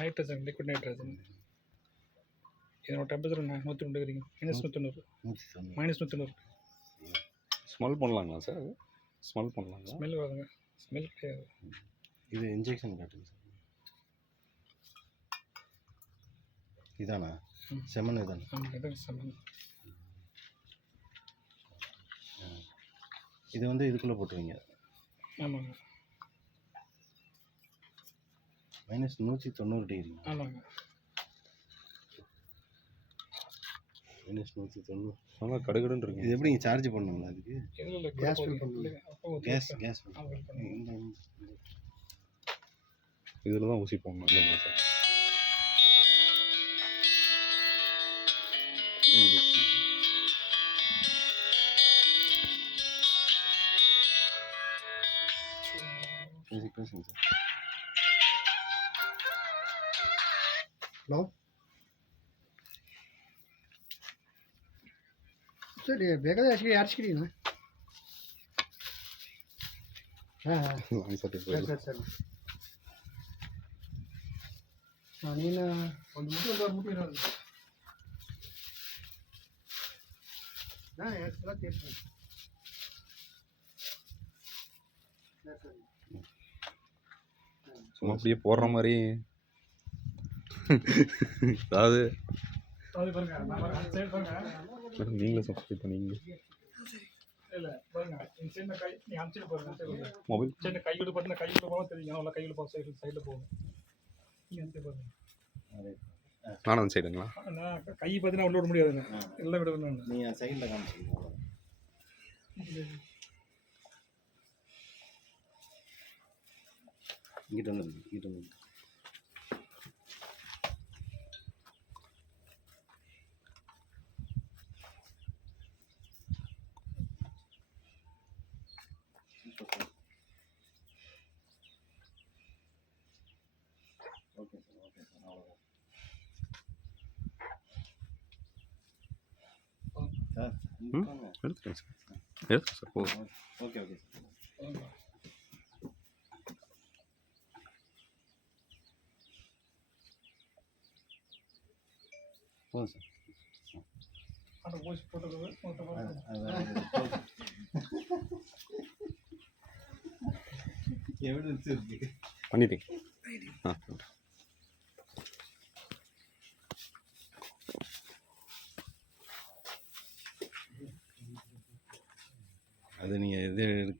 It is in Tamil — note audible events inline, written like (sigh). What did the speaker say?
நைட்ரஜன் லிக்விட் நைட்ரஜன் இதனோட டெம்பரேச்சர் நூற்றி ரெண்டு இருக்கிறீங்க மைனஸ் நூற்றி தொண்ணூறு. நூற்றி தொண்ணூறு. மைனஸ் நூற்றி தொண்ணூறு. ஸ்மெல் பண்ணலாங்களா சார் அது ஸ்மெல் பண்ணலாங்களா? ஸ்மெல் வருதுங்க ஸ்மெல் கிடையாது இது இன்ஜெக்ஷன் காட்டுங்க சார் இதானா. செம்மண் இதானா ஆமாம் இது சமன் இது வந்து இதுக்குள்ளே போட்டுருவீங்க. ஆமாங்க. மைனஸ் நூற்றி தொண்ணூறு டிகிரி. ஆமாங்க. மைனஸ் நூற்றி தொண்ணூறு. நல்லா கடுகடுன்னு இது இருக்குங்க எப்படிங்க சார்ஜ் பண்ணுங்களா அதுக்கு? fill பண்ணணும். அப்போ கேஸ் கேஸ் பண்ணுங்க. இதில் தான் ஊசி போடணும் 15 em 15 minutos. Não? Isso ali, pega as criadas que né? Ah, ah. (laughs) isso é depois. Certo, certo, certo. Marina, quando muito andar muito errado. Ah, é, ela tem. Certo. சும்மா அப்படியே போடுற மாதிரி. அதாவது நீங்களே சப்ஸ்கிரைப் பண்ணீங்க நீ. மொபைல் சின்ன கையில் பார்த்தீங்கன்னா கையில் போகாம தெரியும். நல்லா கையில் போக சைடு சைடில் போகும். நானும் அந்த சைடுங்களா நான் கை பார்த்தீங்கன்னா உள்ள விட முடியாதுங்க எல்லாம் விட வேணும். நீங்கள் சைடில் காமிச்சிங்க அவ்வளோ இங்கிட்ட வந்து இங்கிட்ட வந்து ஓகே சார் ஓகே சார் அவ்வளோதான் சார் ம்? வாங்க. எடுத்துட்டேன் சார் எடுத்துட்டேன் சார் போதும் ஓகே ஓகே சார் போதும் சார். அந்த ஊசி போட்டுக்கிறது மொத்தமாக அது- அது- எவிடன்ஸ் இருக்கு. பண்ணிட்டீங்க. ஆ அது நீங்கள் இது எடுத்து